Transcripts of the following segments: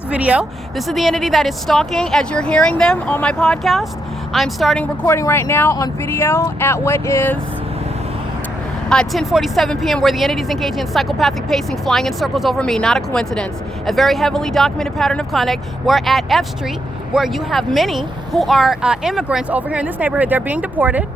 Video. This is the entity that is stalking as you're hearing them on my podcast. I'm starting recording right now on video at what is 10:47 p.m. where the entity is engaging in psychopathic pacing, flying in circles over me. Not a coincidence. A very heavily documented pattern of conduct. We're at F Street, where you have many who are immigrants over here in this neighborhood. They're being deported.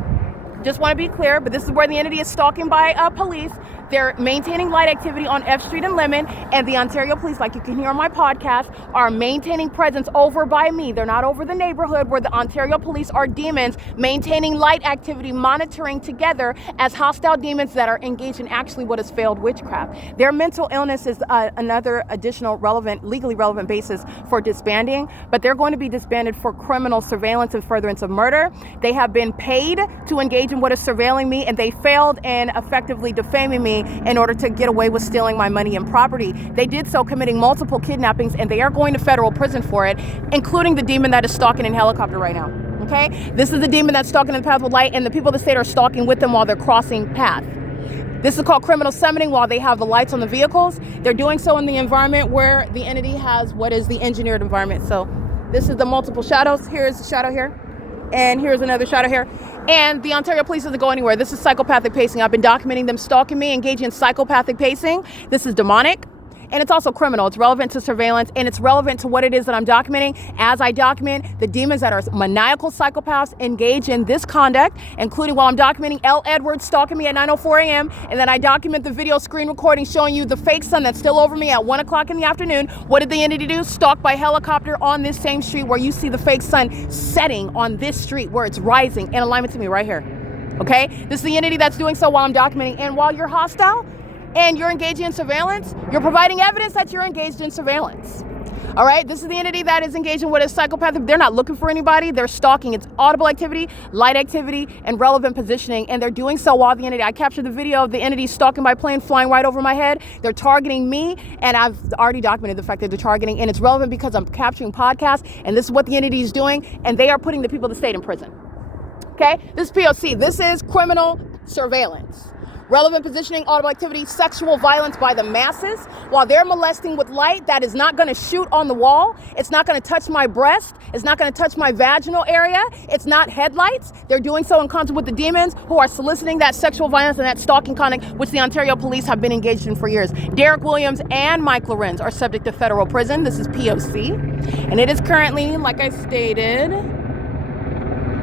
Just want to be clear, but this is where the entity is stalking by police. They're maintaining light activity on F Street and Lemon, and the Ontario Police, like you can hear on my podcast, are maintaining presence over by me. They're not over the neighborhood where the Ontario Police are demons, maintaining light activity, monitoring together as hostile demons that are engaged in actually what is failed witchcraft. Their mental illness is another additional legally relevant basis for disbanding, but they're going to be disbanded for criminal surveillance and furtherance of murder. They have been paid to engage in what is surveilling me, and they failed in effectively defaming me in order to get away with stealing my money and property. They did so committing multiple kidnappings, and they are going to federal prison for it, including the demon that is stalking in helicopter right now. Okay? This is the demon that's stalking in the path with light, and the people of the state are stalking with them while they're crossing path. This is called criminal summoning while they have the lights on the vehicles. They're doing so in the environment where the entity has what is the engineered environment. So this is the multiple shadows. Here's a shadow here, and here's another shadow here. And the Ontario Police doesn't go anywhere. This is psychopathic pacing. I've been documenting them stalking me, engaging in psychopathic pacing. This is demonic, and it's also criminal. It's relevant to surveillance, and it's relevant to what it is that I'm documenting. As I document the demons that are maniacal psychopaths engage in this conduct, including while I'm documenting L. Edwards stalking me at 9:04 a.m., and then I document the video screen recording showing you the fake sun that's still over me at 1 o'clock in the afternoon. What did the entity do? Stalk by helicopter on this same street where you see the fake sun setting on this street where it's rising in alignment to me right here. Okay? This is the entity that's doing so while I'm documenting, and while you're hostile, and you're engaging in surveillance, you're providing evidence that you're engaged in surveillance. All right, this is the entity that is engaged in what is psychopathic. They're not looking for anybody. They're stalking. It's audible activity, light activity, and relevant positioning. And they're doing so while the entity, I captured the video of the entity stalking by plane, flying right over my head. They're targeting me, and I've already documented the fact that they're targeting, and it's relevant because I'm capturing podcasts, and this is what the entity is doing, and they are putting the people of the state in prison. Okay, this is P.O.C. This is criminal surveillance. Relevant positioning, audible activity, sexual violence by the masses. While they're molesting with light, that is not going to shoot on the wall. It's not going to touch my breast. It's not going to touch my vaginal area. It's not headlights. They're doing so in concert with the demons who are soliciting that sexual violence and that stalking conduct, which the Ontario Police have been engaged in for years. Derek Williams and Mike LORENZ are subject to federal prison. This is P.O.C. And it is currently, like I stated,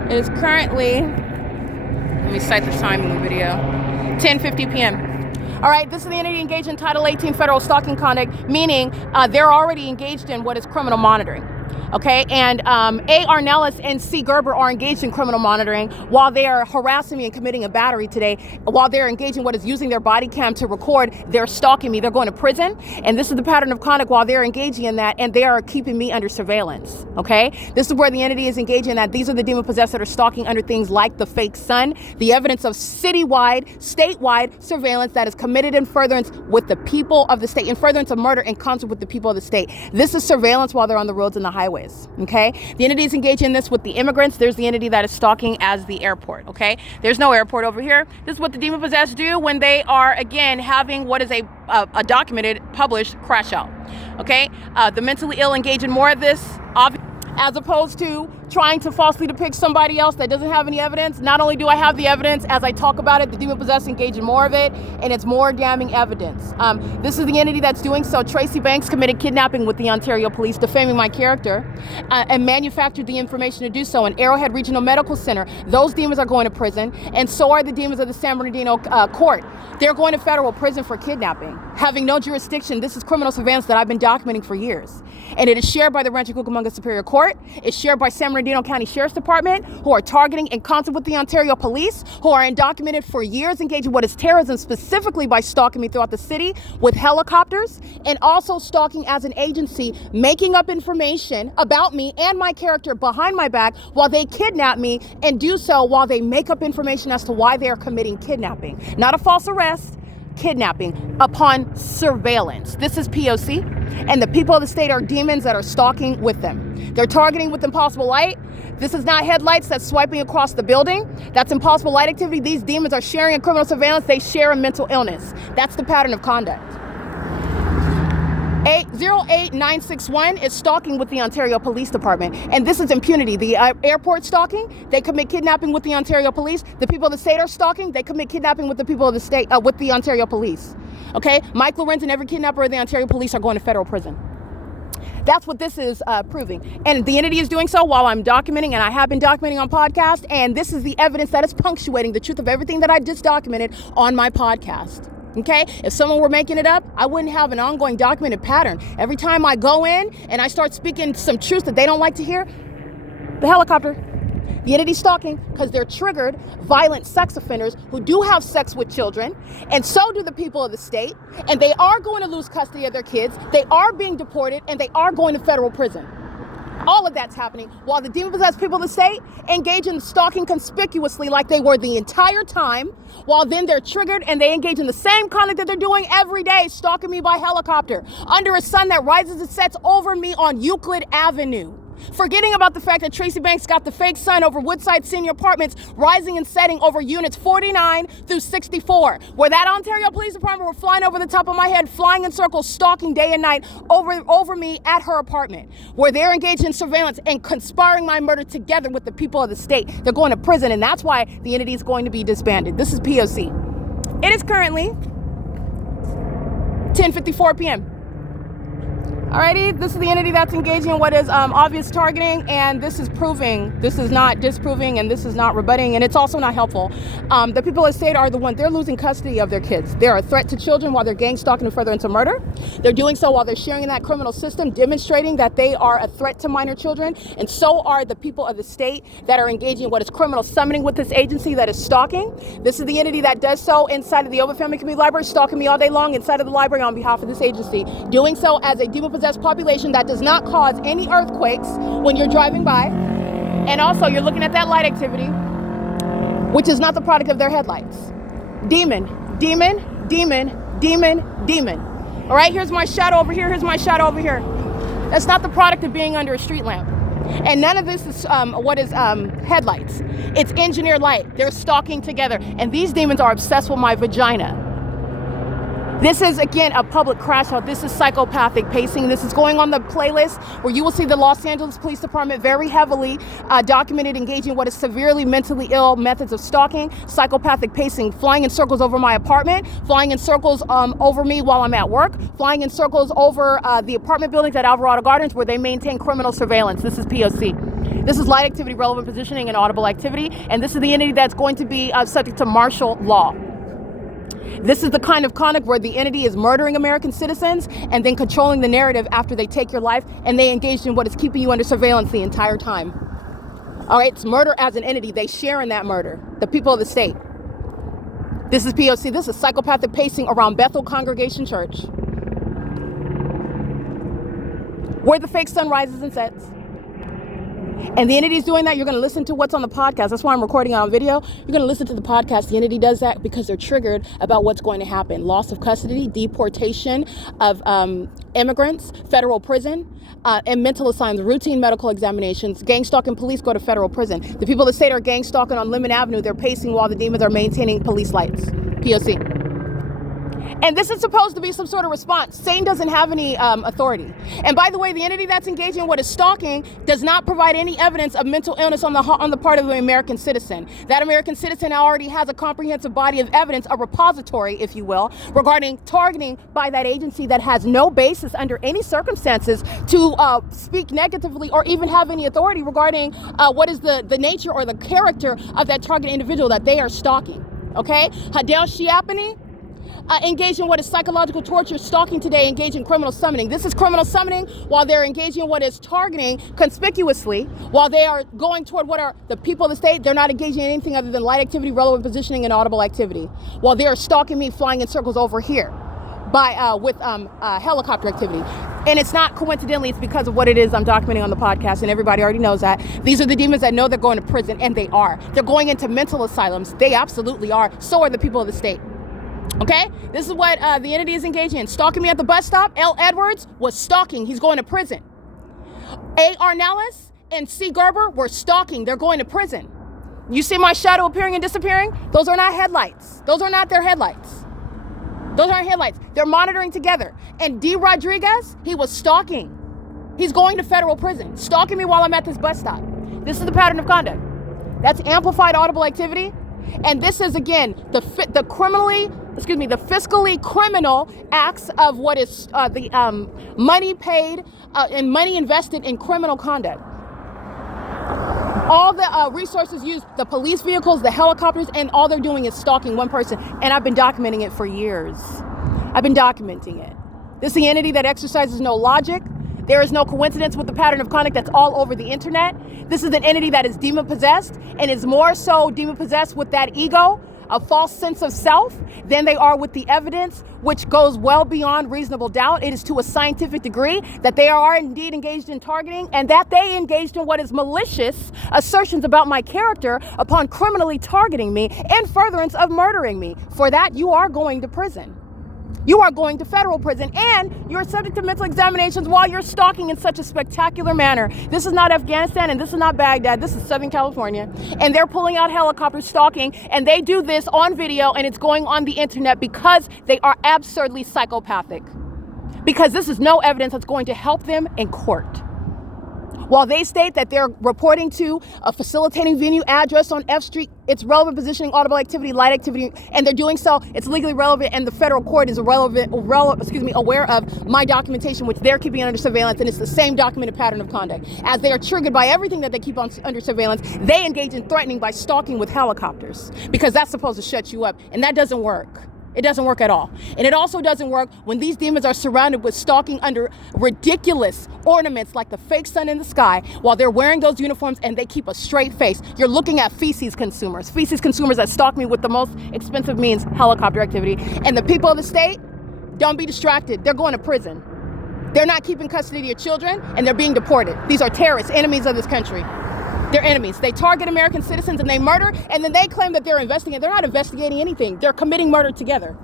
it is currently, let me cite the time in the video, 10:50 p.m. All right, this is the entity engaged in Title 18 federal stalking conduct, meaning they're already engaged in what is criminal monitoring. Okay, and A. Arnellis and C. Gerber are engaged in criminal monitoring while they are harassing me and committing a battery today. While they're engaging what is using their body cam to record, they're stalking me. They're going to prison, and this is the pattern of conduct while they're engaging in that, and they are keeping me under surveillance. Okay, this is where the entity is engaging in that. These are the demon possessed that are stalking under things like the fake sun, the evidence of citywide, statewide surveillance that is committed in furtherance with the people of the state, in furtherance of murder in concert with the people of the state. This is surveillance while they're on the roads and the highways. Okay, the entity is engaged in this with the immigrants. There's the entity that is stalking as the airport. Okay, there's no airport over here. This is what the demon possessed do when they are again having what is a documented, published crash out. Okay, the mentally ill engage in more of this, as opposed to trying to falsely depict somebody else that doesn't have any evidence. Not only do I have the evidence, as I talk about it, the demon possessed engage in more of it, and it's more damning evidence. This is the entity that's doing so. Tracy Banks committed kidnapping with the Ontario Police, defaming my character, and manufactured the information to do so in Arrowhead Regional Medical Center. Those demons are going to prison, and so are the demons of the San Bernardino Court. They're going to federal prison for kidnapping, having no jurisdiction. This is criminal surveillance that I've been documenting for years, and it is shared by the Rancho Cucamonga Superior Court. It's shared by San Bernardino County Sheriff's Department, who are targeting in concert with the Ontario Police, who are undocumented for years, engaged in what is terrorism, specifically by stalking me throughout the city with helicopters, and also stalking as an agency, making up information about me and my character behind my back while they kidnap me, and do so while they make up information as to why they are committing kidnapping. Not a false arrest, kidnapping upon surveillance. This is P.O.C. and the people of the state are demons that are stalking with them. They're targeting with impossible light. This is not headlights that's swiping across the building. That's impossible light activity. These demons are sharing in criminal surveillance. They share a mental illness. That's the pattern of conduct. 08961 is stalking with the Ontario Police Department. And this is impunity. The airport stalking, they commit kidnapping with the Ontario Police. The people of the state are stalking, they commit kidnapping with the people of the state, with the Ontario Police. Okay? Mike LORENZ and every kidnapper of the Ontario Police are going to federal prison. That's what this is proving. And the entity is doing so while I'm documenting, and I have been documenting on podcast, and this is the evidence that is punctuating the truth of everything that I just documented on my podcast. Okay? If someone were making it up, I wouldn't have an ongoing documented pattern. Every time I go in and I start speaking some truth that they don't like to hear, the helicopter, the entity stalking, because they're triggered violent sex offenders who do have sex with children, and so do the people of the state, and they are going to lose custody of their kids, they are being deported, and they are going to federal prison. All of that's happening while the demon-possessed people of the state engage in stalking conspicuously like they were the entire time, while then they're triggered and they engage in the same conduct that they're doing every day, stalking me by helicopter, under a sun that rises and sets over me on Euclid Avenue. Forgetting about the fact that Tracy Banks got the fake sun over Woodside Senior Apartments rising and setting over units 49 through 64, where that Ontario Police Department were flying over the top of my head, flying in circles, stalking day and night over me at her apartment, where they're engaged in surveillance and conspiring my murder together with the people of the state. They're going to prison, and that's why the entity is going to be disbanded. This is P.O.C. It is currently 10:54 p.m. Alrighty, this is the entity that's engaging in what is obvious targeting, and this is proving, this is not disproving, and this is not rebutting, and it's also not helpful. The people of the state are the ones, they're losing custody of their kids. They're a threat to children while they're gang stalking and further into murder. They're doing so while they're sharing in that criminal system, demonstrating that they are a threat to minor children, and so are the people of the state that are engaging in what is criminal summoning with this agency that is stalking. This is the entity that does so inside of the Ovid Family Community Library, stalking me all day long inside of the library on behalf of this agency, doing so as a demon-possessed population that does not cause any earthquakes when you're driving by. And also you're looking at that light activity, which is not the product of their headlights. Demon, demon, demon, demon, demon. All right, here's my shadow over here, here's my shadow over here. That's not the product of being under a street lamp. And none of this is headlights. It's engineered light. They're stalking together. And these demons are obsessed with my vagina. This is, again, a public crash out. This is psychopathic pacing. This is going on the playlist where you will see the Los Angeles Police Department very heavily documented engaging what is severely mentally ill methods of stalking, psychopathic pacing, flying in circles over my apartment, flying in circles over me while I'm at work, flying in circles over the apartment buildings at Alvarado Gardens where they maintain criminal surveillance. This is P.O.C. This is light activity, relevant positioning, and audible activity. And this is the entity that's going to be subject to martial law. This is the kind of conduct where the entity is murdering American citizens and then controlling the narrative after they take your life, and they engaged in what is keeping you under surveillance the entire time. All right, it's murder as an entity. They share in that murder, the people of the state. This is P.O.C. This is psychopathic pacing around Bethel Congregation Church, where the fake sun rises and sets. And the entity is doing that. You're going to listen to what's on the podcast. That's why I'm recording it on video. You're going to listen to the podcast. The entity does that because they're triggered about what's going to happen. Loss of custody, deportation of immigrants, federal prison, and mental assignments, routine medical examinations. Gang stalking police go to federal prison. The people of the state are gang stalking on Lemon Avenue. They're pacing while the demons are maintaining police lights. P.O.C. And this is supposed to be some sort of response. Satan doesn't have any authority. And by the way, the entity that's engaging in what is stalking does not provide any evidence of mental illness on the part of the American citizen. That American citizen already has a comprehensive body of evidence, a repository, if you will, regarding targeting by that agency that has no basis under any circumstances to speak negatively or even have any authority regarding what is the nature or the character of that targeted individual that they are stalking. Okay? Hadel Shiapani, engaged in what is psychological torture, stalking today, engaged in criminal summoning. This is criminal summoning while they're engaging in what is targeting conspicuously, while they are going toward what are the people of the state. They're not engaging in anything other than light activity, relevant positioning, and audible activity, while they are stalking me, flying in circles over here with helicopter activity. And it's not coincidentally, it's because of what it is I'm documenting on the podcast, and everybody already knows that. These are the demons that know they're going to prison, and they are. They're going into mental asylums. They absolutely are. So are the people of the state. Okay, this is what the entity is engaging in. Stalking me at the bus stop. L. Edwards was stalking. He's going to prison. A. Arnellis and C. Gerber were stalking. They're going to prison. You see my shadow appearing and disappearing? Those are not headlights. Those are not their headlights. Those aren't headlights. They're monitoring together. And D. Rodriguez, he was stalking. He's going to federal prison, stalking me while I'm at this bus stop. This is the pattern of conduct. That's amplified audible activity. And this is, again, the fiscally criminal acts of what is the money paid and money invested in criminal conduct. All the resources used, the police vehicles, the helicopters, and all they're doing is stalking one person. And I've been documenting it for years. I've been documenting it. This is the entity that exercises no logic. There is no coincidence with the pattern of conduct that's all over the internet. This is an entity that is demon-possessed and is more so demon-possessed with that ego, a false sense of self, than they are with the evidence, which goes well beyond reasonable doubt. It is to a scientific degree that they are indeed engaged in targeting, and that they engaged in what is malicious assertions about my character upon criminally targeting me in furtherance of murdering me. For that, you are going to prison. You are going to federal prison, and you're subject to mental examinations while you're stalking in such a spectacular manner. This is not Afghanistan, and this is not Baghdad. This is Southern California, and they're pulling out helicopters stalking, and they do this on video, and it's going on the internet because they are absurdly psychopathic. Because this is no evidence that's going to help them in court. While they state that they're reporting to a facilitating venue address on F Street, it's relevant positioning, audible activity, light activity, and they're doing so, it's legally relevant, and the federal court is aware of my documentation, which they're keeping under surveillance, and it's the same documented pattern of conduct. As they are triggered by everything that they keep under surveillance, they engage in threatening by stalking with helicopters, because that's supposed to shut you up, and that doesn't work. It doesn't work at all. And it also doesn't work when these demons are surrounded with stalking under ridiculous ornaments like the fake sun in the sky while they're wearing those uniforms and they keep a straight face. You're looking at feces consumers that stalk me with the most expensive means, helicopter activity. And the people of the state, don't be distracted. They're going to prison. They're not keeping custody of your children, and they're being deported. These are terrorists, enemies of this country. They're enemies. They target American citizens and they murder, and then they claim that they're investigating. They're not investigating anything. They're committing murder together.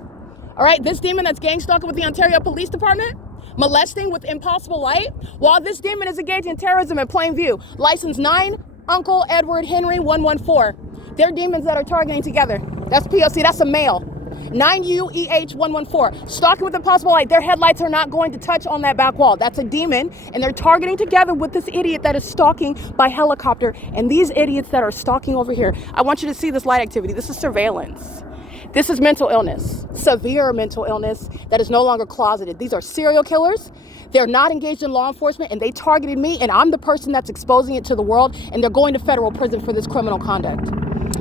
All right, this demon that's gang stalking with the Ontario Police Department, molesting with impossible light, while this demon is engaged in terrorism in plain view. License 9, Uncle Edward Henry 114. They're demons that are targeting together. That's P.O.C. That's a male. 9UEH 114. Stalking with impossible light. Their headlights are not going to touch on that back wall. That's a demon, and they're targeting together with this idiot that is stalking by helicopter, and these idiots that are stalking over here. I want you to see this light activity. This is surveillance. This is mental illness, severe mental illness that is no longer closeted. These are serial killers. They're not engaged in law enforcement, and they targeted me, and I'm the person that's exposing it to the world, and they're going to federal prison for this criminal conduct.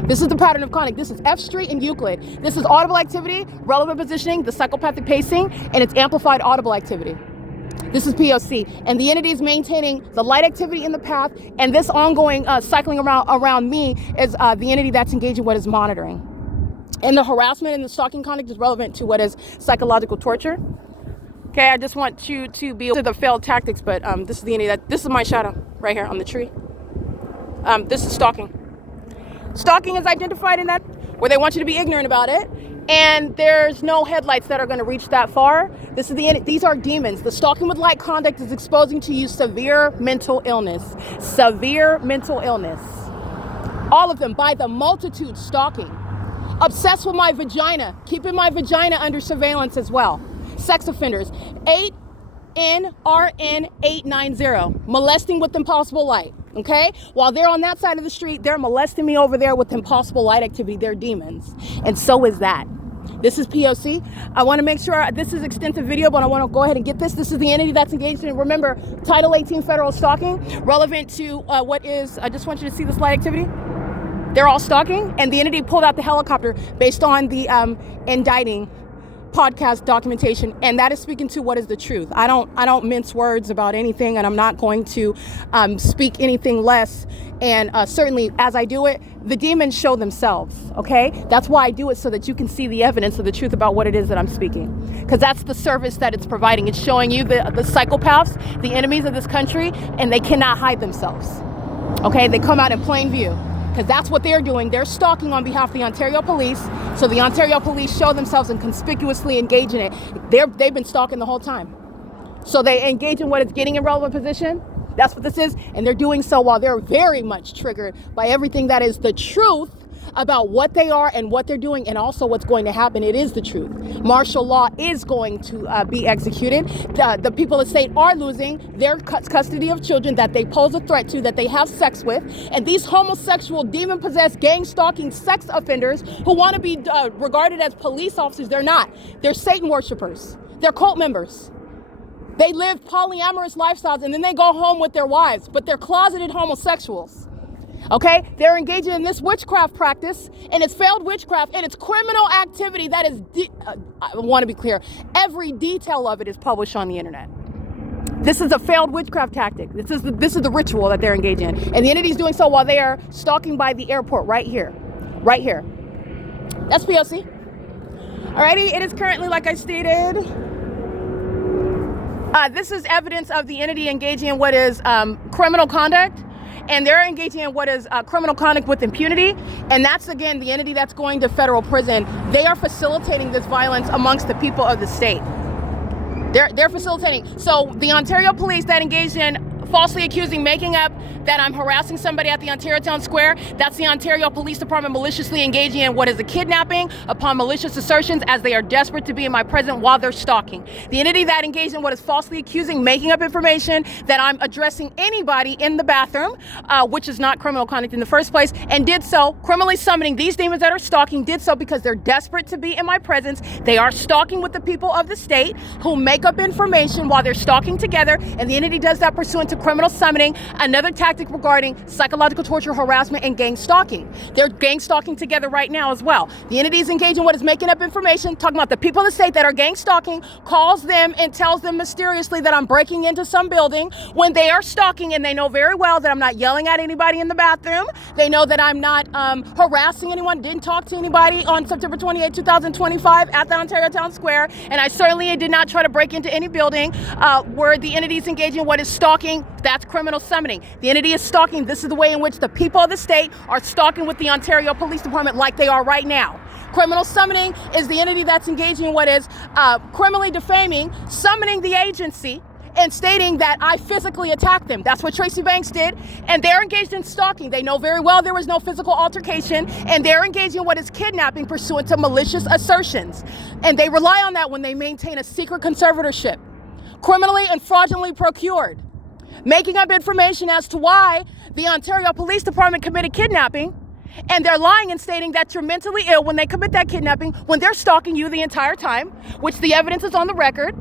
This is the pattern of conduct. This is F Street and Euclid. This is audible activity, relevant positioning, the psychopathic pacing, and it's amplified audible activity. This is P.O.C. And the entity is maintaining the light activity in the path, and this ongoing cycling around me is the entity that's engaging what is monitoring. And the harassment and the stalking conduct is relevant to what is psychological torture. Okay, I just want you to be able to the failed tactics, but this is the entity this is my shadow right here on the tree. This is stalking. Stalking is identified in that where they want you to be ignorant about it, and there's no headlights that are going to reach that far. These are demons. The stalking with light conduct is exposing to you severe mental illness. Severe mental illness. All of them by the multitude stalking. Obsessed with my vagina, keeping my vagina under surveillance as well. Sex offenders. 8NRN890. Molesting with impossible light. Okay? While they're on that side of the street, they're molesting me over there with impossible light activity. They're demons. And so is that. This is P.O.C. I want to make sure this is extensive video, but I want to go ahead and get this. This is the entity that's engaged in, remember, Title 18 federal stalking, relevant to what is, I just want you to see this light activity. They're all stalking, and the entity pulled out the helicopter based on the indicting podcast documentation, and that is speaking to what is the truth. I don't mince words about anything, and I'm not going to speak anything less. And certainly, as I do it, the demons show themselves. Okay, that's why I do it, so that you can see the evidence of the truth about what it is that I'm speaking. Because that's the service that it's providing. It's showing you the psychopaths, the enemies of this country, and they cannot hide themselves. Okay, they come out in plain view. Because that's what they're doing. They're stalking on behalf of the Ontario Police. So the Ontario Police show themselves and conspicuously engage in it. They've been stalking the whole time. So they engage in what is getting in relevant position. That's what this is. And they're doing so while they're very much triggered by everything that is the truth about what they are and what they're doing, and also what's going to happen. It is the truth. Martial law is going to be executed. The people of the state are losing their custody of children that they pose a threat to, that they have sex with. And these homosexual, demon-possessed, gang-stalking sex offenders who want to be regarded as police officers, they're not. They're Satan worshipers. They're cult members. They live polyamorous lifestyles and then they go home with their wives, but they're closeted homosexuals. Okay? They're engaging in this witchcraft practice, and it's failed witchcraft, and it's criminal activity that is, I want to be clear, every detail of it is published on the internet. This is a failed witchcraft tactic. This is the ritual that they're engaging in. And the entity is doing so while they are stalking by the airport right here. Right here. That's P.O.C. Alrighty, it is currently, like I stated, this is evidence of the entity engaging in what is criminal conduct, and they're engaging in what is criminal conduct with impunity, and that's, again, the entity that's going to federal prison. They are facilitating this violence amongst the people of the state. They're facilitating. So the Ontario police that engaged in falsely accusing, making up that I'm harassing somebody at the Ontario Town Square, that's the Ontario Police Department maliciously engaging in what is a kidnapping upon malicious assertions as they are desperate to be in my presence while they're stalking. The entity that engaged in what is falsely accusing, making up information that I'm addressing anybody in the bathroom, which is not criminal conduct in the first place, and did so, criminally summoning these demons that are stalking, did so because they're desperate to be in my presence. They are stalking with the people of the state who make up information while they're stalking together, and the entity does that pursuant to criminal summoning, another tactic regarding psychological torture, harassment, and gang stalking. They're gang stalking together right now as well. The entity is engaging what is making up information, talking about the people of the state that are gang stalking, calls them and tells them mysteriously that I'm breaking into some building when they are stalking, and they know very well that I'm not yelling at anybody in the bathroom. They know that I'm not harassing anyone, didn't talk to anybody on September 28, 2025 at the Ontario Town Square, and I certainly did not try to break into any building where the entity is engaging what is stalking. That's criminal summoning. The entity is stalking. This is the way in which the people of the state are stalking with the Ontario Police Department like they are right now. Criminal summoning is the entity that's engaging in what is criminally defaming, summoning the agency and stating that I physically attacked them. That's what Tracy Banks did, and they're engaged in stalking. They know very well there was no physical altercation, and they're engaged in what is kidnapping pursuant to malicious assertions. And they rely on that when they maintain a secret conservatorship, criminally and fraudulently procured, making up information as to why the Ontario Police Department committed kidnapping, and they're lying and stating that you're mentally ill when they commit that kidnapping, when they're stalking you the entire time, which the evidence is on the record,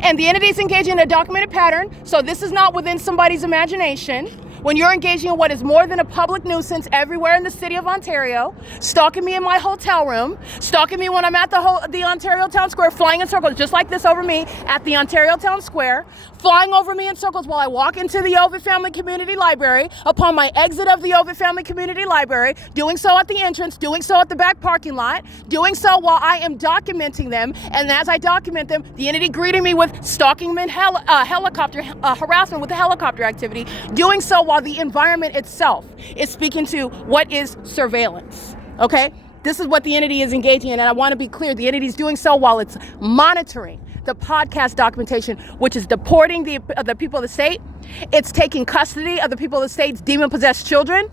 and the entity is engaging in a documented pattern, so this is not within somebody's imagination. When you're engaging in what is more than a public nuisance everywhere in the city of Ontario, stalking me in my hotel room, stalking me when I'm at the Ontario Town Square, flying in circles just like this over me at the Ontario Town Square, flying over me in circles while I walk into the Ovid Family Community Library, upon my exit of the Ovid Family Community Library, doing so at the entrance, doing so at the back parking lot, doing so while I am documenting them, and as I document them, the entity greeting me with stalking them in helicopter harassment with the helicopter activity, doing so while the environment itself is speaking to what is surveillance. Okay? This is what the entity is engaging in, and I want to be clear, the entity is doing so while it's monitoring the podcast documentation, which is deporting the people of the state. It's taking custody of the people of the state's demon-possessed children.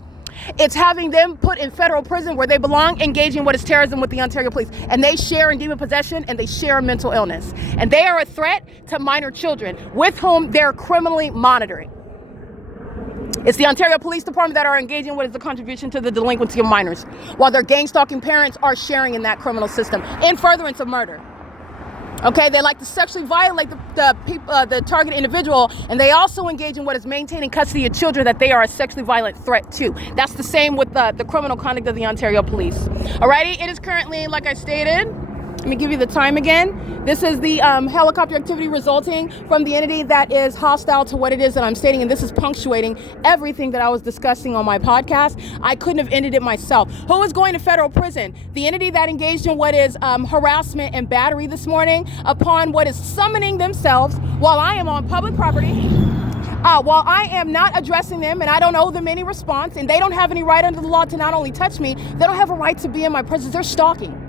It's having them put in federal prison where they belong, engaging what is terrorism with the Ontario police. And they share in demon possession, and they share in mental illness. And they are a threat to minor children with whom they're criminally monitoring. It's the Ontario Police Department that are engaging what is the contribution to the delinquency of minors, while their gang-stalking parents are sharing in that criminal system in furtherance of murder. Okay, they like to sexually violate the target individual, and they also engage in what is maintaining custody of children that they are a sexually violent threat to. That's the same with the criminal conduct of the Ontario police. Alrighty, it is currently, like I stated, let me give you the time again. This is the helicopter activity resulting from the entity that is hostile to what it is that I'm stating, and this is punctuating everything that I was discussing on my podcast. I couldn't have ended it myself. Who is going to federal prison? The entity that engaged in what is harassment and battery this morning upon what is summoning themselves while I am on public property, while I am not addressing them, and I don't owe them any response, and they don't have any right under the law to not only touch me, they don't have a right to be in my presence. They're stalking.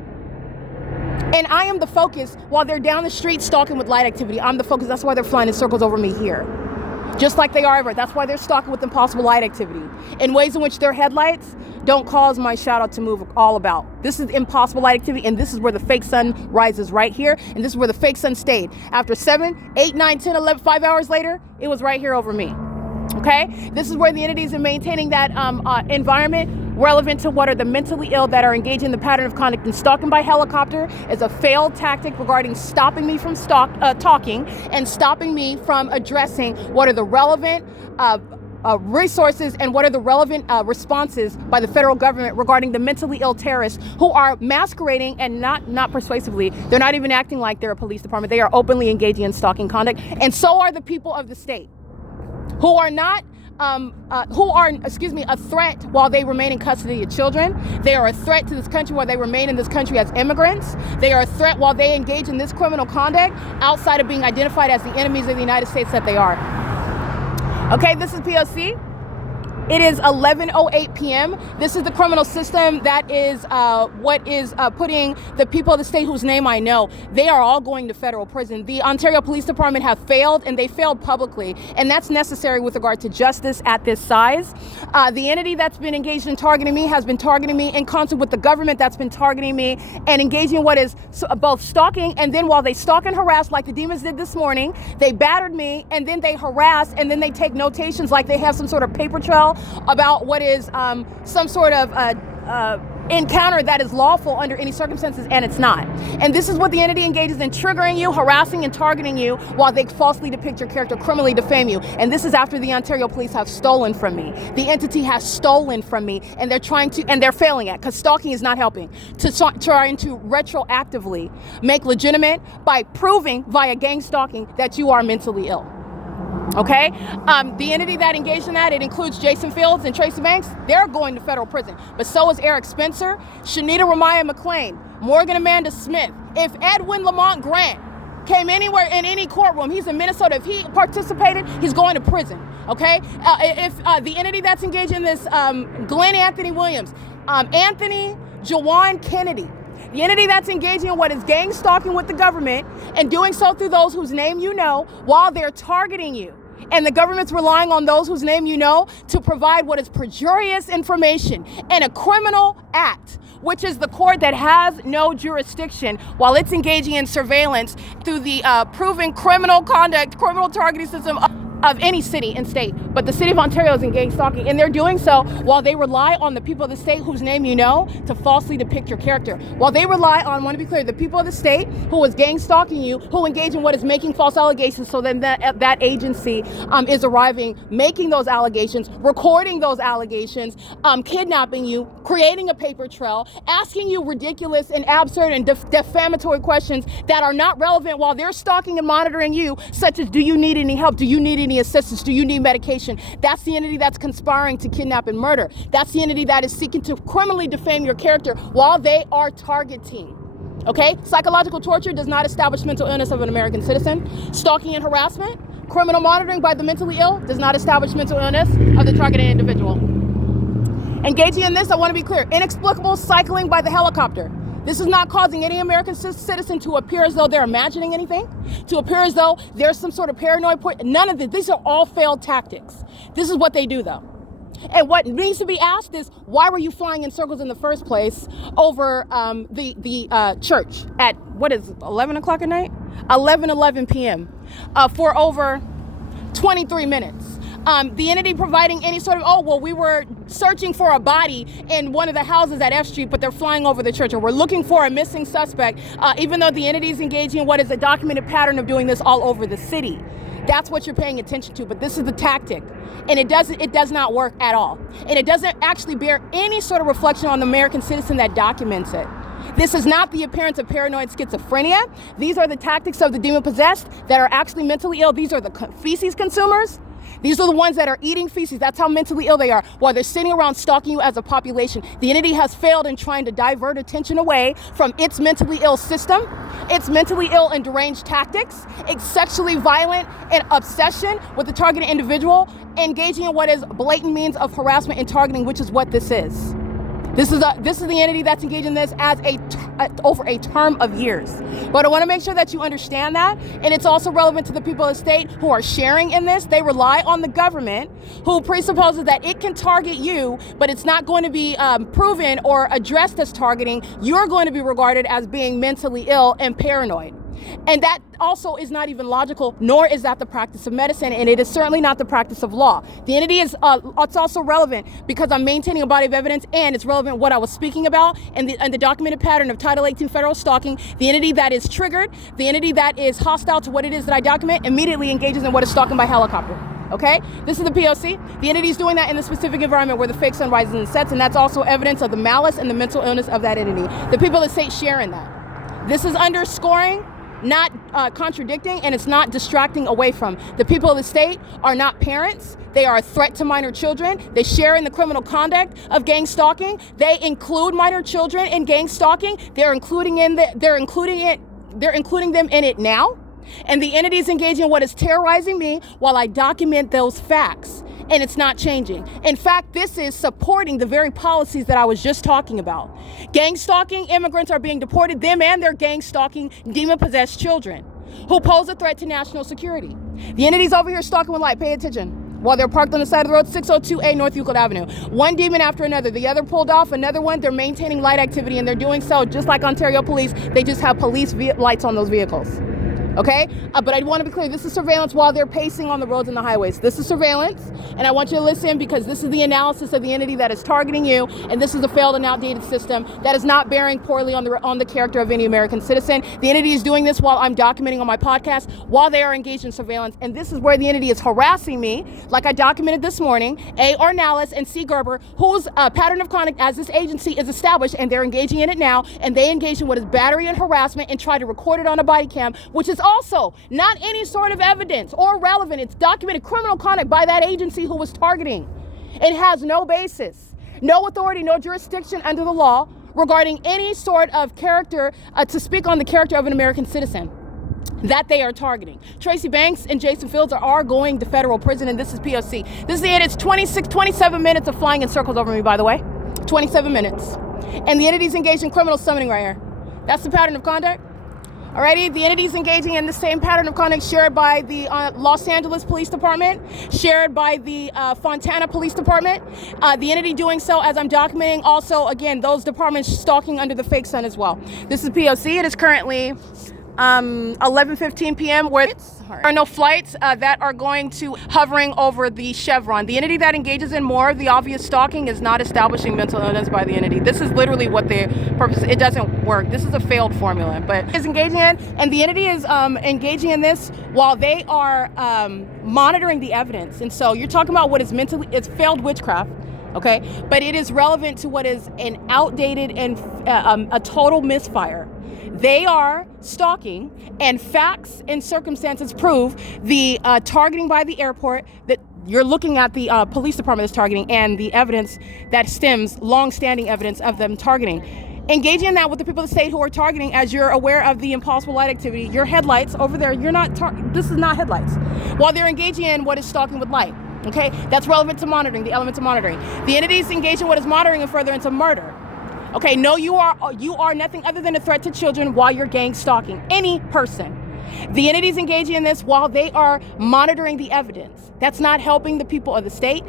And I am the focus while they're down the street stalking with light activity. I'm the focus. That's why they're flying in circles over me here. just like they are ever. That's why they're stalking with impossible light activity in ways in which their headlights don't cause my shadow to move all about. This is impossible light activity, and this is where the fake sun rises right here, and this is where the fake sun stayed. After 7, 8, 9, 10, 11, 5 hours later, it was right here over me. Okay? This is where the entities are maintaining that environment relevant to what are the mentally ill that are engaged in the pattern of conduct. And stalking by helicopter is a failed tactic regarding stopping me from talking and stopping me from addressing what are the relevant resources and what are the relevant responses by the federal government regarding the mentally ill terrorists who are masquerading and not persuasively. They're not even acting like they're a police department. They are openly engaging in stalking conduct, and so are the people of the state who are not a threat while they remain in custody of children. They are a threat to this country while they remain in this country as immigrants. They are a threat while they engage in this criminal conduct outside of being identified as the enemies of the United States that they are. Okay, this is P.O.C. It is 11:08 p.m. This is the criminal system that is what is putting the people of the state whose name I know. They are all going to federal prison. The Ontario Police Department have failed, and they failed publicly, and that's necessary with regard to justice at this size. The entity that's been engaged in targeting me has been targeting me in concert with the government that's been targeting me and engaging in what is both stalking, and then while they stalk and harass like the demons did this morning, they battered me, and then they harass, and then they take notations like they have some sort of paper trail about what is some sort of encounter that is lawful under any circumstances, and it's not. And this is what the entity engages in: triggering you, harassing and targeting you while they falsely depict your character, criminally defame you. And this is after the Ontario police have stolen from me. The entity has stolen from me, and they're trying to, and they're failing at, because stalking is not helping, trying to retroactively make legitimate by proving via gang stalking that you are mentally ill. Okay, the entity that engaged in that, it includes Jason Fields and Tracy Banks. They're going to federal prison, but so is Eric Spencer, Shanita Ramaya McLean, Morgan Amanda Smith. If Edwin Lamont Grant came anywhere in any courtroom, he's in Minnesota, if he participated, he's going to prison. Okay, if the entity that's engaged in this, Glenn Anthony Williams, Anthony Jawan Kennedy, the entity that's engaging in what is gang stalking with the government and doing so through those whose name you know while they're targeting you. And the government's relying on those whose name you know to provide what is perjurious information and a criminal act, which is the court that has no jurisdiction while it's engaging in surveillance through the proven criminal conduct, criminal targeting system of any city and state. But the city of Ontario is in gang stalking, and they're doing so while they rely on the people of the state whose name you know to falsely depict your character. While they rely on, I want to be clear, the people of the state who is gang stalking you, who engage in what is making false allegations, so then that agency is arriving, making those allegations, recording those allegations, kidnapping you, creating a paper trail, asking you ridiculous and absurd and defamatory questions that are not relevant while they're stalking and monitoring you, such as, do you need any help? Do you need any assistance? Do you need medication? That's the entity that's conspiring to kidnap and murder. That's the entity that is seeking to criminally defame your character while they are targeting. Okay? Psychological torture does not establish mental illness of an American citizen. Stalking and harassment, criminal monitoring by the mentally ill does not establish mental illness of the targeted individual. Engaging in this, I want to be clear, inexplicable cycling by the helicopter. This is not causing any American citizen to appear as though they're imagining anything, to appear as though there's some sort of paranoid point. None of this. These are all failed tactics. This is what they do, though. And what needs to be asked is, why were you flying in circles in the first place over the church at, 11 o'clock at night? 11 p.m. For over 23 minutes. The entity providing any sort of, we were searching for a body in one of the houses at F Street, but they're flying over the church, or we're looking for a missing suspect, even though the entity is engaging in what is a documented pattern of doing this all over the city. That's what you're paying attention to, but this is the tactic, and it does not work at all. And it doesn't actually bear any sort of reflection on the American citizen that documents it. This is not the appearance of paranoid schizophrenia. These are the tactics of the demon-possessed that are actually mentally ill. These are the feces consumers. These are the ones that are eating feces. That's how mentally ill they are, while they're sitting around stalking you as a population. The entity has failed in trying to divert attention away from its mentally ill system, its mentally ill and deranged tactics, its sexually violent and obsession with the targeted individual, engaging in what is blatant means of harassment and targeting, which is what this is. This is the entity that's engaged in this as over a term of years. But I want to make sure that you understand that, and it's also relevant to the people of the state who are sharing in this. They rely on the government, who presupposes that it can target you, but it's not going to be proven or addressed as targeting. You're going to be regarded as being mentally ill and paranoid. And that also is not even logical, nor is that the practice of medicine, and it is certainly not the practice of law. The entity is, it's also relevant because I'm maintaining a body of evidence, and it's relevant what I was speaking about and the documented pattern of Title 18 federal stalking. The entity that is triggered, the entity that is hostile to what it is that I document, immediately engages in what is stalking by helicopter. Okay, this is the P.O.C. The entity is doing that in the specific environment where the fake sun rises and sets, and that's also evidence of the malice and the mental illness of that entity. The people of the state share in that. This is underscoring, not contradicting, and it's not distracting away from. The people of the state are not parents. They are a threat to minor children. They share in the criminal conduct of gang stalking. They include minor children in gang stalking. They're including them in it now. And the entity is engaging in what is terrorizing me while I document those facts. And it's not changing. In fact, this is supporting the very policies that I was just talking about. Gang stalking, immigrants are being deported, them and their gang stalking demon-possessed children who pose a threat to national security. The entity's over here stalking with light, pay attention. While they're parked on the side of the road, 602A North Euclid Avenue. One demon after another. The other pulled off, another one. They're maintaining light activity, and they're doing so just like Ontario police. They just have police lights on those vehicles. Okay, but I want to be clear, this is surveillance while they're pacing on the roads and the highways. This is surveillance, and I want you to listen because this is the analysis of the entity that is targeting you, and this is a failed and outdated system that is not bearing poorly on the character of any American citizen. The entity is doing this while I'm documenting on my podcast, while they are engaged in surveillance, and this is where the entity is harassing me, like I documented this morning, A. Ornalis and C. Gerber, whose pattern of conduct as this agency is established, and they're engaging in it now, and they engage in what is battery and harassment and try to record it on a body cam, which is also not any sort of evidence or relevant. It's documented criminal conduct by that agency who was targeting. It has no basis, no authority, no jurisdiction under the law regarding any sort of character to speak on the character of an American citizen that they are targeting. Tracy Banks and Jason Fields are going to federal prison, and this is P.O.C. This is it. It's 27 minutes of flying in circles over me, by the way. 27 minutes. And the entity's engaged in criminal summoning right here. That's the pattern of conduct. Alrighty, the entity is engaging in the same pattern of conduct shared by the Los Angeles Police Department, shared by the Fontana Police Department. The entity doing so, as I'm documenting, also, again, those departments stalking under the fake sun as well. This is P.O.C. It is currently 11:15 p.m. where there are no flights that are going to hovering over the chevron. The entity that engages in more of the obvious stalking is not establishing mental illness by the entity. This is literally what the purpose. It doesn't work. This is a failed formula, but is engaging in, and the entity is engaging in this while they are monitoring the evidence. And so you're talking about what is it's failed witchcraft. Okay, but it is relevant to what is an outdated and a total misfire. They are stalking, and facts and circumstances prove the targeting by the airport that you're looking at the police department is targeting, and the evidence that stems, long-standing evidence of them targeting. Engaging in that with the people of the state who are targeting, as you're aware of the impossible light activity, your headlights over there, this is not headlights. While they're engaging in what is stalking with light. Okay, that's relevant to monitoring, the elements of monitoring. The entities engage in what is monitoring and further into murder. Okay, no, you are nothing other than a threat to children while you're gang stalking any person. The entities engaging in this while they are monitoring the evidence. That's not helping the people of the state.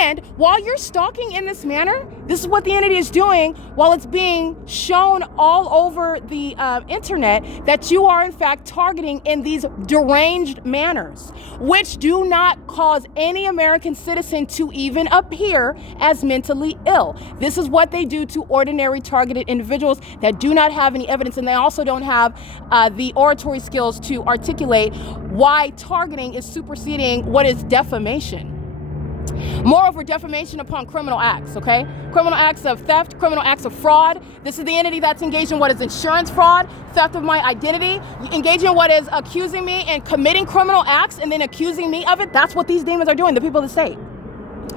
And while you're stalking in this manner, this is what the entity is doing while it's being shown all over the internet that you are in fact targeting in these deranged manners, which do not cause any American citizen to even appear as mentally ill. This is what they do to ordinary targeted individuals that do not have any evidence, and they also don't have the oratory skills to articulate why targeting is superseding what is defamation. Moreover, defamation upon criminal acts, okay? Criminal acts of theft, criminal acts of fraud. This is the entity that's engaged in what is insurance fraud, theft of my identity, engaging in what is accusing me and committing criminal acts and then accusing me of it. That's what these demons are doing, the people of the state.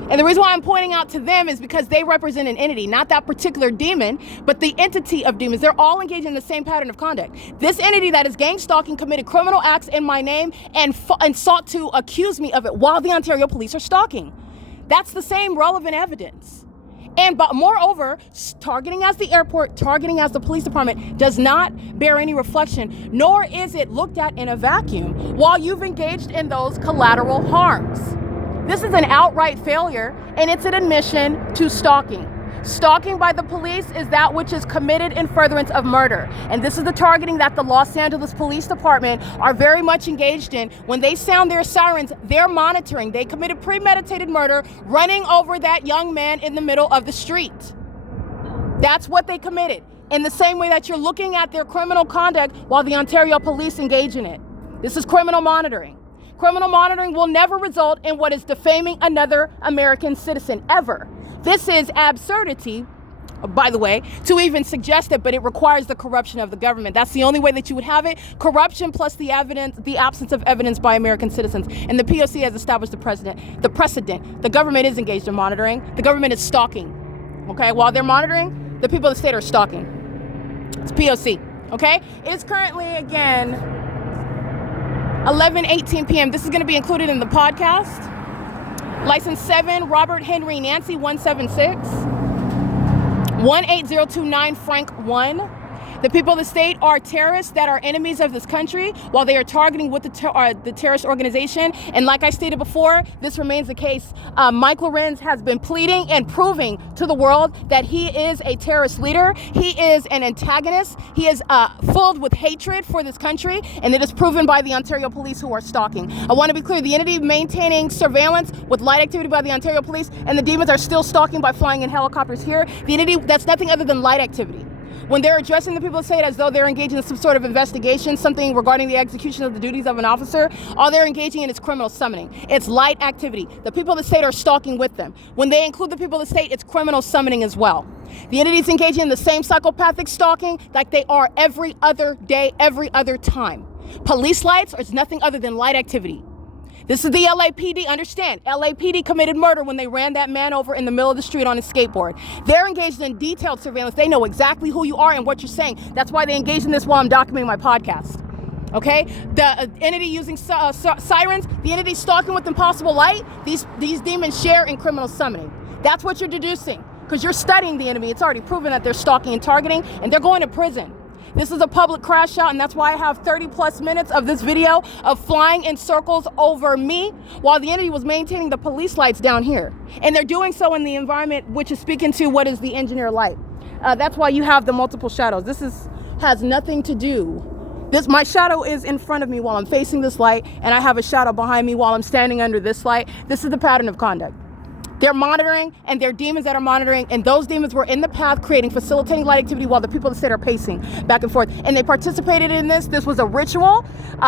And the reason why I'm pointing out to them is because they represent an entity, not that particular demon, but the entity of demons. They're all engaged in the same pattern of conduct. This entity that is gang stalking committed criminal acts in my name and sought to accuse me of it while the Ontario police are stalking. That's the same relevant evidence. But moreover, targeting as the airport, targeting as the police department does not bear any reflection, nor is it looked at in a vacuum while you've engaged in those collateral harms. This is an outright failure, and it's an admission to stalking. Stalking by the police is that which is committed in furtherance of murder. And this is the targeting that the Los Angeles Police Department are very much engaged in. When they sound their sirens, they're monitoring. They committed premeditated murder, running over that young man in the middle of the street. That's what they committed. In the same way that you're looking at their criminal conduct while the Ontario Police engage in it. This is criminal monitoring. Criminal monitoring will never result in what is defaming another American citizen, ever. This is absurdity, by the way, to even suggest it, but it requires the corruption of the government. That's the only way that you would have it. Corruption plus the evidence, the absence of evidence by American citizens. And the P.O.C. has established the precedent. The government is engaged in monitoring. The government is stalking. Okay, while they're monitoring, the people of the state are stalking. It's P.O.C. Okay, it's currently, again, 11:18 p.m. This is going to be included in the podcast. License 7, Robert Henry Nancy 176, 18029 Frank 1. The people of the state are terrorists that are enemies of this country while they are targeting with the terrorist organization. And like I stated before, this remains the case. Mike LORENZ has been pleading and proving to the world that he is a terrorist leader. He is an antagonist. He is filled with hatred for this country, and it is proven by the Ontario Police who are stalking. I want to be clear, the entity maintaining surveillance with light activity by the Ontario Police, and the demons are still stalking by flying in helicopters here. The entity, that's nothing other than light activity. When they're addressing the people of the state as though they're engaging in some sort of investigation, something regarding the execution of the duties of an officer, all they're engaging in is criminal summoning. It's light activity. The people of the state are stalking with them. When they include the people of the state, it's criminal summoning as well. The entities engaging in the same psychopathic stalking like they are every other day, every other time. Police lights is nothing other than light activity. This is the LAPD. Understand, LAPD committed murder when they ran that man over in the middle of the street on his skateboard. They're engaged in detailed surveillance. They know exactly who you are and what you're saying. That's why they engage in this while I'm documenting my podcast. Okay? The entity using sirens, the entity stalking with impossible light, these demons share in criminal summoning. That's what you're deducing because you're studying the enemy. It's already proven that they're stalking and targeting, and they're going to prison. This is a public crash out, and that's why I have 30 plus minutes of this video of flying in circles over me while the entity was maintaining the police lights down here. And they're doing so in the environment which is speaking to what is the engineer light. That's why you have the multiple shadows. This has nothing to do. My shadow is in front of me while I'm facing this light, and I have a shadow behind me while I'm standing under this light. This is the pattern of conduct. They're monitoring, and they're demons that are monitoring, and those demons were in the path facilitating light activity while the people of the state are pacing back and forth. And they participated in this. This was a ritual.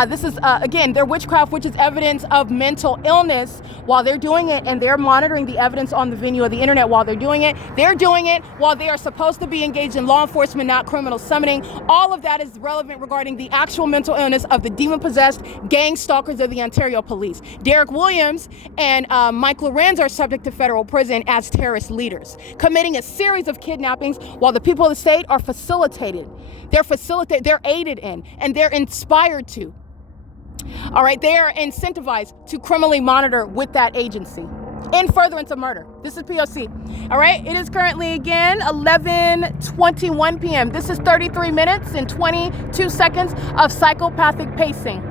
This is, again, their witchcraft, which is evidence of mental illness while they're doing it, and they're monitoring the evidence on the venue of the internet while they're doing it. They're doing it while they are supposed to be engaged in law enforcement, not criminal summoning. All of that is relevant regarding the actual mental illness of the demon-possessed gang stalkers of the Ontario Police. Derek Williams and Mike LORENZ are subject to federal prison as terrorist leaders, committing a series of kidnappings while the people of the state are facilitated. They're aided in, and they're inspired to. All right, they are incentivized to criminally monitor with that agency in furtherance of murder. This is P.O.C. All right, it is currently, again, 11:21 p.m. This is 33 minutes and 22 seconds of psychopathic pacing.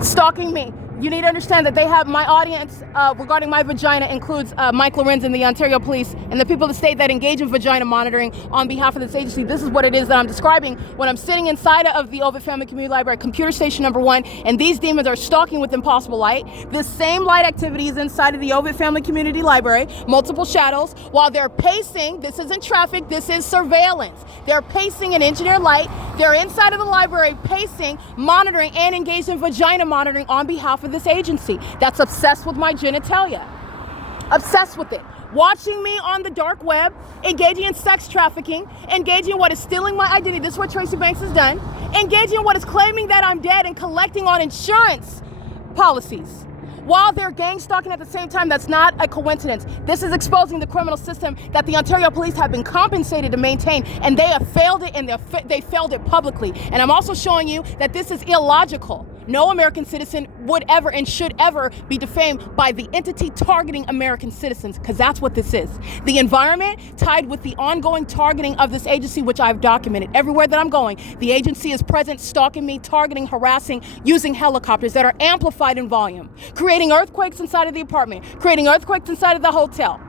Stalking me. You need to understand that they have my audience regarding my vagina includes Mike LORENZ and the Ontario Police and the people of the state that engage in vagina monitoring on behalf of this agency. This is what it is that I'm describing when I'm sitting inside of the Ovid Family Community Library, computer station number 1, and these demons are stalking with impossible light. The same light activity is inside of the Ovid Family Community Library, multiple shadows, while they're pacing. This isn't traffic, this is surveillance. They're pacing in engineer light. They're inside of the library pacing, monitoring, and engaged in vagina monitoring on behalf of this agency that's obsessed with my genitalia. Obsessed with it. Watching me on the dark web, engaging in sex trafficking, engaging in what is stealing my identity. This is what Tracy Banks has done. Engaging in what is claiming that I'm dead and collecting on insurance policies. While they're gang stalking at the same time, that's not a coincidence. This is exposing the criminal system that the Ontario Police have been compensated to maintain, and they have failed it, and they failed it publicly. And I'm also showing you that this is illogical. No American citizen would ever and should ever be defamed by the entity targeting American citizens, because that's what this is. The environment tied with the ongoing targeting of this agency, which I've documented. Everywhere that I'm going, the agency is present, stalking me, targeting, harassing, using helicopters that are amplified in volume, creating earthquakes inside of the apartment, creating earthquakes inside of the hotel,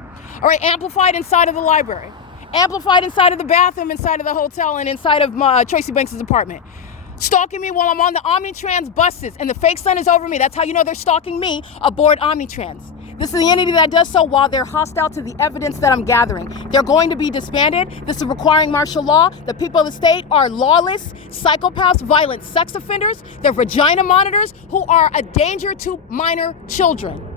all right, amplified inside of the library, amplified inside of the bathroom, inside of the hotel, and inside of Tracy Banks' apartment. Stalking me while I'm on the Omnitrans buses and the fake sun is over me. That's how you know they're stalking me aboard Omnitrans. This is the entity that does so while they're hostile to the evidence that I'm gathering. They're going to be disbanded. This is requiring martial law. The people of the state are lawless, psychopaths, violent sex offenders. They're vagina monitors who are a danger to minor children.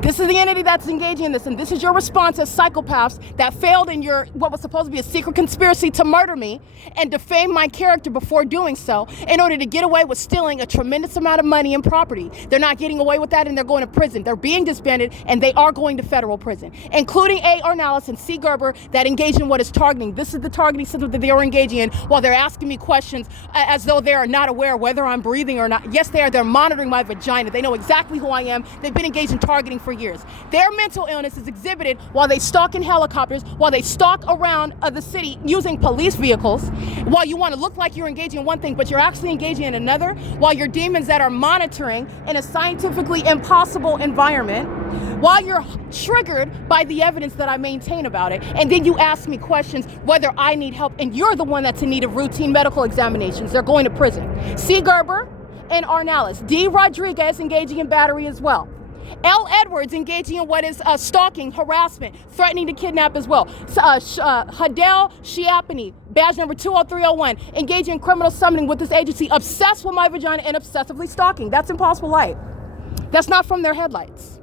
This is the entity that's engaging in this, and this is your response as psychopaths that failed in your what was supposed to be a secret conspiracy to murder me and defame my character before doing so in order to get away with stealing a tremendous amount of money and property. They're not getting away with that, and they're going to prison. They're being disbanded, and they are going to federal prison, including A. Ornelas and C. Gerber that engage in what is targeting. This is the targeting system that they are engaging in while they're asking me questions as though they are not aware whether I'm breathing or not. Yes, they are. They're monitoring my vagina. They know exactly who I am. They've been engaged in targeting for years. Their mental illness is exhibited while they stalk in helicopters, while they stalk around the city using police vehicles, while you want to look like you're engaging in one thing, but you're actually engaging in another, while your demons that are monitoring in a scientifically impossible environment, while you're triggered by the evidence that I maintain about it, and then you ask me questions whether I need help, and you're the one that's in need of routine medical examinations. They're going to prison. C. Gerber and Ornelas. D. Rodriguez engaging in battery as well. L. Edwards engaging in what is stalking, harassment, threatening to kidnap as well. Hadel Shiapani, badge number 20301, engaging in criminal summoning with this agency, obsessed with my vagina and obsessively stalking. That's Impossible Light. That's not from their headlights.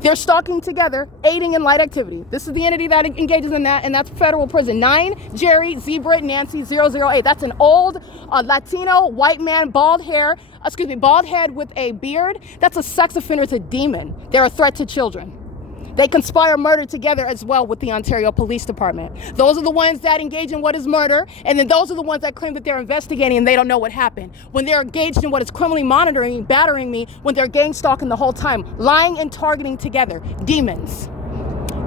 They're stalking together, aiding in light activity. This is the entity that engages in that, and that's federal prison. 9, Jerry, Zebra, Nancy, 008. That's an old Latino white man, bald head with a beard. That's a sex offender. It's a demon. They're a threat to children. They conspire murder together as well with the Ontario Police Department. Those are the ones that engage in what is murder, and then those are the ones that claim that they're investigating and they don't know what happened. When they're engaged in what is criminally monitoring, battering me, when they're gang stalking the whole time, lying and targeting together. Demons.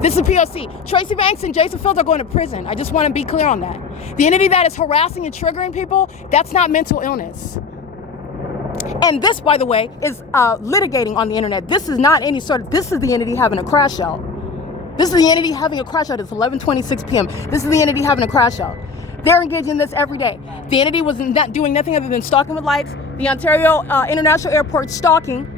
This is P.O.C. Tracy Banks and Jason Fields are going to prison. I just want to be clear on that. The entity that is harassing and triggering people, that's not mental illness. And this, by the way, is litigating on the internet. This is not any sort of, this is the entity having a crash out. This is the entity having a crash out. It's 11:26 p.m. This is the entity having a crash out. They're engaging in this every day. The entity was not doing nothing other than stalking with lights. The Ontario International Airport stalking.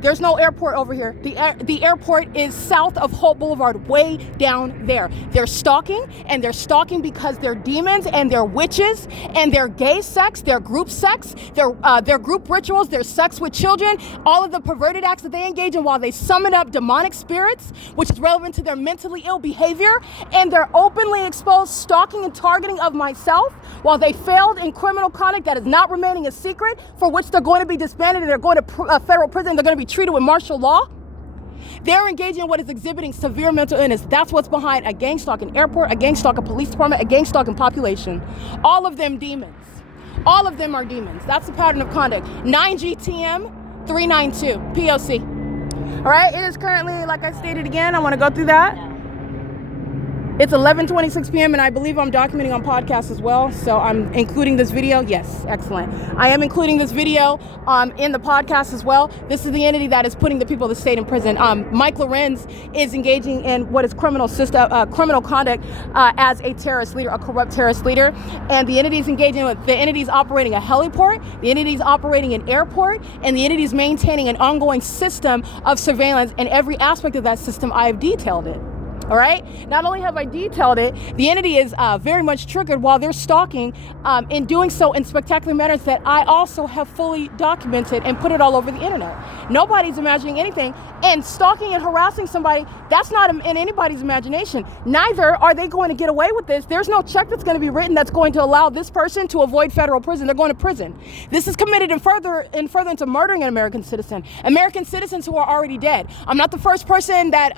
There's no airport over here. The airport is south of Hope Boulevard, way down there. They're stalking, and they're stalking because they're demons and they're witches and they're gay sex, they're group sex, they're group rituals, they're sex with children, all of the perverted acts that they engage in while they summon up demonic spirits, which is relevant to their mentally ill behavior, and they're openly exposed stalking and targeting of myself while they failed in criminal conduct that is not remaining a secret, for which they're going to be disbanded and they're going to federal prison. They're going to be treated with martial law. They're engaging in what is exhibiting severe mental illness. That's what's behind a gang stalking airport, a gang stalking police department, a gang stalking population. All of them demons. All of them are demons. That's the pattern of conduct. 9GTM 392 P.O.C. All right, it is currently, like I stated again, I want to go through that. It's 11:26 p.m. and I believe I'm documenting on podcast as well. So I'm including this video. Yes, excellent. I am including this video in the podcast as well. This is the entity that is putting the people of the state in prison. Mike Lorenz is engaging in what is criminal conduct as a terrorist leader, a corrupt terrorist leader. And the entity is engaging with, the entity is operating a heliport, the entity is operating an airport, and the entity is maintaining an ongoing system of surveillance. And every aspect of that system, I have detailed it. All right. Not only have I detailed it, the entity is very much triggered while they're stalking, in doing so in spectacular manners that I also have fully documented and put it all over the internet. Nobody's imagining anything, and stalking and harassing somebody, that's not in anybody's imagination. Neither are they going to get away with this. There's no check that's going to be written that's going to allow this person to avoid federal prison. They're going to prison. This is committed in further into murdering an American citizen. American citizens who are already dead. I'm not the first person that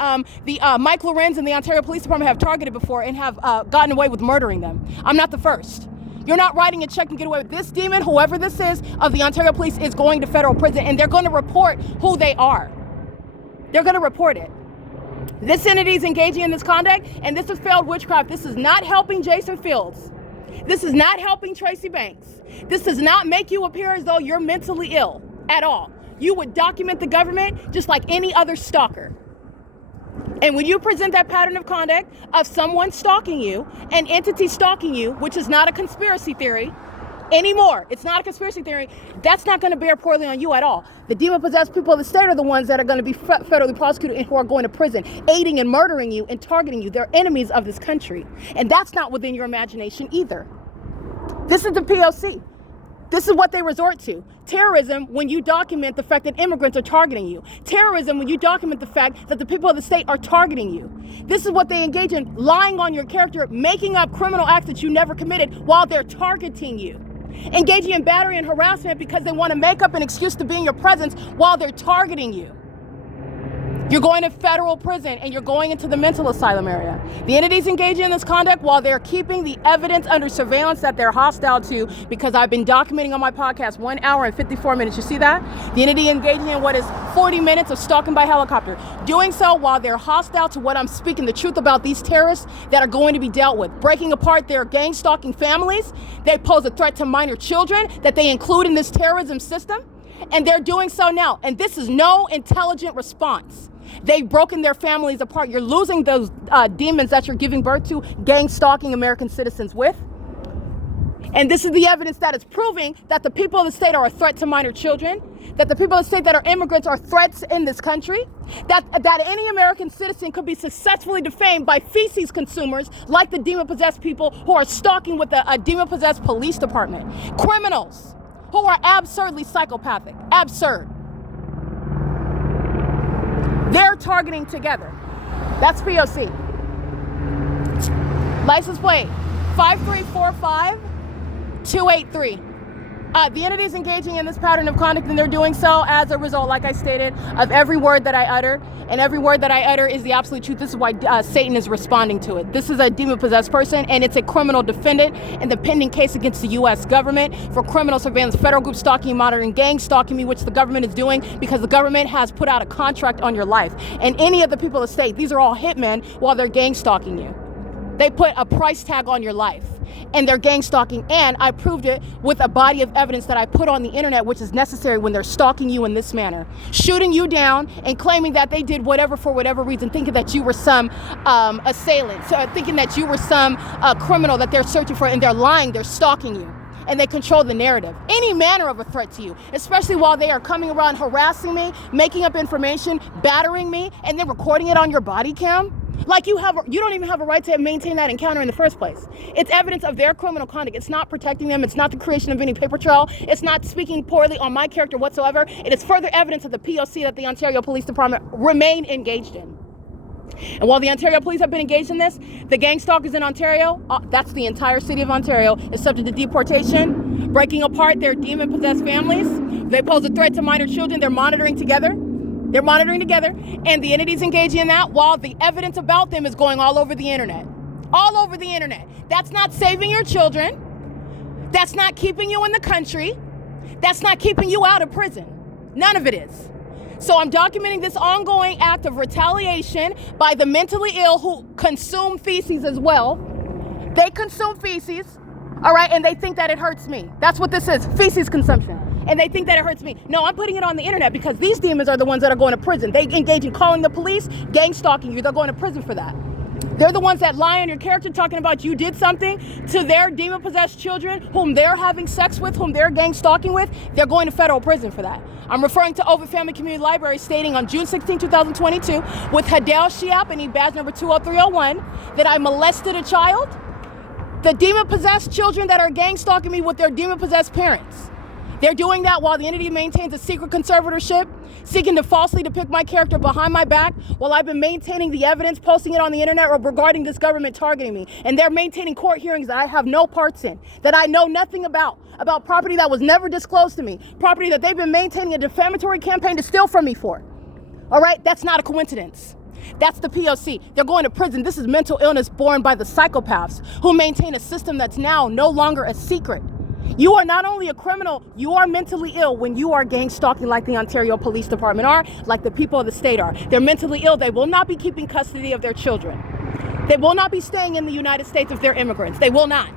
Mike Lorenz and the Ontario Police Department have targeted before and have gotten away with murdering them. I'm not the first. You're not writing a check and get away with this demon, whoever this is, of the Ontario Police is going to federal prison, and they're going to report who they are. They're going to report it. This entity is engaging in this conduct, and this is failed witchcraft. This is not helping Jason Fields. This is not helping Tracy Banks. This does not make you appear as though you're mentally ill at all. You would document the government just like any other stalker. And when you present that pattern of conduct of someone stalking you, an entity stalking you, which is not a conspiracy theory anymore, it's not a conspiracy theory, that's not going to bear poorly on you at all. The demon-possessed people of the state are the ones that are going to be federally prosecuted and who are going to prison, aiding and murdering you and targeting you. They're enemies of this country. And that's not within your imagination either. This is the P.O.C. This is what they resort to. Terrorism when you document the fact that immigrants are targeting you. Terrorism when you document the fact that the people of the state are targeting you. This is what they engage in, lying on your character, making up criminal acts that you never committed while they're targeting you. Engaging in battery and harassment because they want to make up an excuse to be in your presence while they're targeting you. You're going to federal prison and you're going into the mental asylum area. The entities engaging in this conduct while they're keeping the evidence under surveillance that they're hostile to, because I've been documenting on my podcast 1 hour and 54 minutes. You see that? The entity engaging in what is 40 minutes of stalking by helicopter. Doing so while they're hostile to what I'm speaking the truth about these terrorists that are going to be dealt with. Breaking apart their gang stalking families. They pose a threat to minor children that they include in this terrorism system. And they're doing so now. And this is no intelligent response. They've broken their families apart. You're losing those demons that you're giving birth to, gang stalking American citizens with. And this is the evidence that is proving that the people of the state are a threat to minor children, that the people of the state that are immigrants are threats in this country, that any American citizen could be successfully defamed by feces consumers like the demon-possessed people who are stalking with a demon-possessed police department. Criminals who are absurdly psychopathic. Absurd. They're targeting together. That's P.O.C. License plate 5345283. The entity is engaging in this pattern of conduct, and they're doing so as a result, like I stated, of every word that I utter. And every word that I utter is the absolute truth. This is why Satan is responding to it. This is a demon-possessed person, and it's a criminal defendant in the pending case against the U.S. government for criminal surveillance, federal group stalking, monitoring, gang stalking me, which the government is doing because the government has put out a contract on your life. And any of the people of the state, these are all hitmen while they're gang stalking you. They put a price tag on your life, and they're gang stalking, and I proved it with a body of evidence that I put on the internet, which is necessary when they're stalking you in this manner, shooting you down and claiming that they did whatever for whatever reason, thinking that you were some assailant, so thinking that you were some criminal that they're searching for, and they're lying, they're stalking you. And they control the narrative. Any manner of a threat to you, especially while they are coming around harassing me, making up information, battering me, and then recording it on your body cam. Like you don't even have a right to maintain that encounter in the first place. It's evidence of their criminal conduct. It's not protecting them. It's not the creation of any paper trail. It's not speaking poorly on my character whatsoever. It is further evidence of the P.O.C. that the Ontario Police Department remain engaged in. And while the Ontario Police have been engaged in this, the gang stalkers in Ontario, that's the entire city of Ontario, is subject to deportation, breaking apart their demon-possessed families. They pose a threat to minor children. They're monitoring together. And the entities engaging in that while the evidence about them is going all over the internet. All over the internet. That's not saving your children. That's not keeping you in the country. That's not keeping you out of prison. None of it is. So I'm documenting this ongoing act of retaliation by the mentally ill who consume feces as well. They consume feces, all right, and they think that it hurts me. That's what this is, feces consumption. And they think that it hurts me. No, I'm putting it on the internet because these demons are the ones that are going to prison. They engage in calling the police, gang stalking you. They're going to prison for that. They're the ones that lie on your character talking about you did something to their demon-possessed children whom they're having sex with, whom they're gang stalking with. They're going to federal prison for that. I'm referring to Ovid Family Community Library stating on June 16, 2022 with Hadel Shiap and badge number 20301 that I molested a child. The demon-possessed children that are gang stalking me with their demon-possessed parents. They're doing that while the entity maintains a secret conservatorship, seeking to falsely depict my character behind my back while I've been maintaining the evidence, posting it on the internet regarding this government targeting me. And they're maintaining court hearings that I have no parts in, that I know nothing about property that was never disclosed to me, property that they've been maintaining a defamatory campaign to steal from me for. All right, that's not a coincidence. That's the P.O.C. They're going to prison. This is mental illness born by the psychopaths who maintain a system that's now no longer a secret. You are not only a criminal, you are mentally ill when you are gang stalking like the Ontario Police Department are, like the people of the state are. They're mentally ill. They will not be keeping custody of their children. They will not be staying in the United States if they're immigrants. They will not.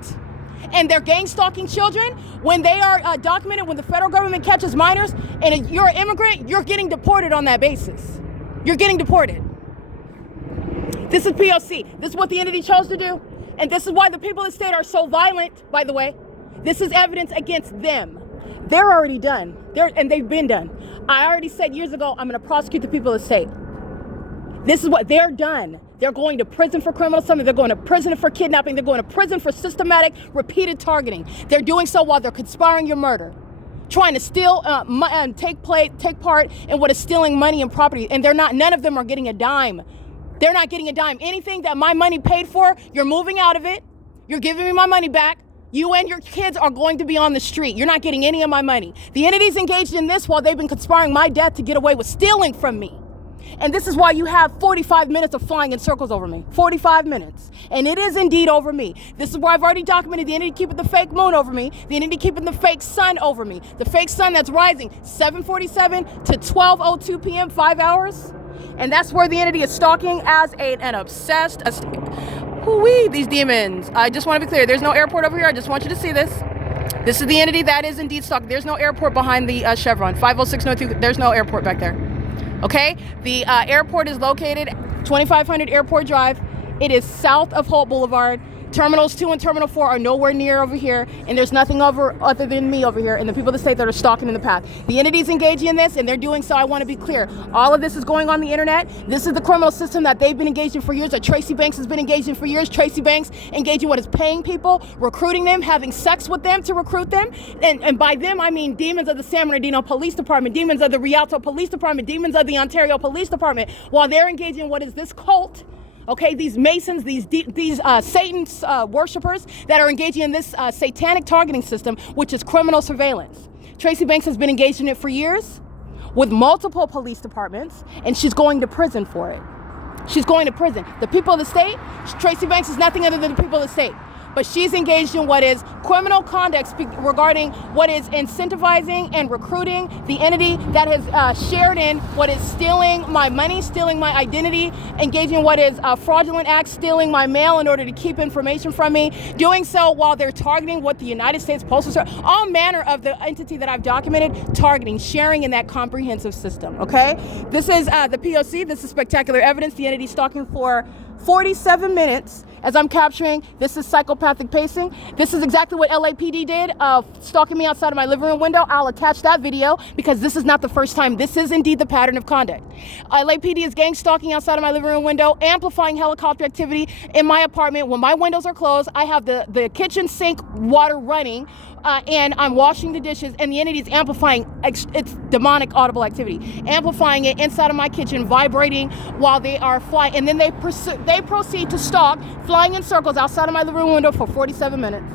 And they're gang stalking children. When they are documented, when the federal government catches minors and you're an immigrant, you're getting deported on that basis. You're getting deported. This is P.O.C. This is what the entity chose to do. And this is why the people of the state are so violent, by the way. This is evidence against them. They're already done. And they've been done. I already said years ago, I'm going to prosecute the people of the state. This is what they're done. They're going to prison for criminal assault. They're going to prison for kidnapping. They're going to prison for systematic, repeated targeting. They're doing so while they're conspiring your murder, trying to steal, take part in what is stealing money and property. And they're not. None of them are getting a dime. They're not getting a dime. Anything that my money paid for, you're moving out of it. You're giving me my money back. You and your kids are going to be on the street. You're not getting any of my money. The entity's engaged in this while they've been conspiring my death to get away with stealing from me. And this is why you have 45 minutes of flying in circles over me. 45 minutes. And it is indeed over me. This is where I've already documented the entity keeping the fake moon over me, the entity keeping the fake sun over me, the fake sun that's rising 7:47 to 12:02 p.m., 5 hours. And that's where the entity is stalking as an obsessed. Hoo-wee, these demons. I just want to be clear. There's no airport over here. I just want you to see this. This is the entity that is indeed stalking. There's no airport behind the Chevron. 50602. There's no airport back there. Okay? The airport is located 2500 Airport Drive. It is south of Holt Boulevard. Terminals 2 and Terminal 4 are nowhere near over here, and there's nothing other than me over here and the people of the state that are stalking in the path. The entity's engaging in this, and they're doing so. I want to be clear. All of this is going on the internet. This is the criminal system that they've been engaged in for years, that Tracy Banks has been engaged in for years. Tracy Banks engaging what is paying people, recruiting them, having sex with them to recruit them. And by them, I mean demons of the San Bernardino Police Department, demons of the Rialto Police Department, demons of the Ontario Police Department, while they're engaging in what is this cult. Okay, these Masons, these Satan's worshipers that are engaging in this satanic targeting system, which is criminal surveillance. Tracy Banks has been engaged in it for years with multiple police departments, and she's going to prison for it. She's going to prison. The people of the state, Tracy Banks is nothing other than the people of the state. But she's engaged in what is criminal conduct regarding what is incentivizing and recruiting the entity that has shared in what is stealing my money, stealing my identity, engaging in what is fraudulent acts, stealing my mail in order to keep information from me, doing so while they're targeting what the United States Postal Service, all manner of the entity that I've documented, targeting, sharing in that comprehensive system, okay? This is the P.O.C. This is spectacular evidence. The entity stalking for 47 minutes as I'm capturing. This is psychopathic pacing. This is exactly what LAPD did, stalking me outside of my living room window. I'll attach that video because this is not the first time. This is indeed the pattern of conduct. LAPD is gang stalking outside of my living room window, amplifying helicopter activity in my apartment. When my windows are closed, I have the kitchen sink water running, and I'm washing the dishes, and the entity is amplifying it's demonic audible activity, amplifying it inside of my kitchen, vibrating while they are flying, and then they proceed to stalk, flying in circles outside of my living room window for 47 minutes.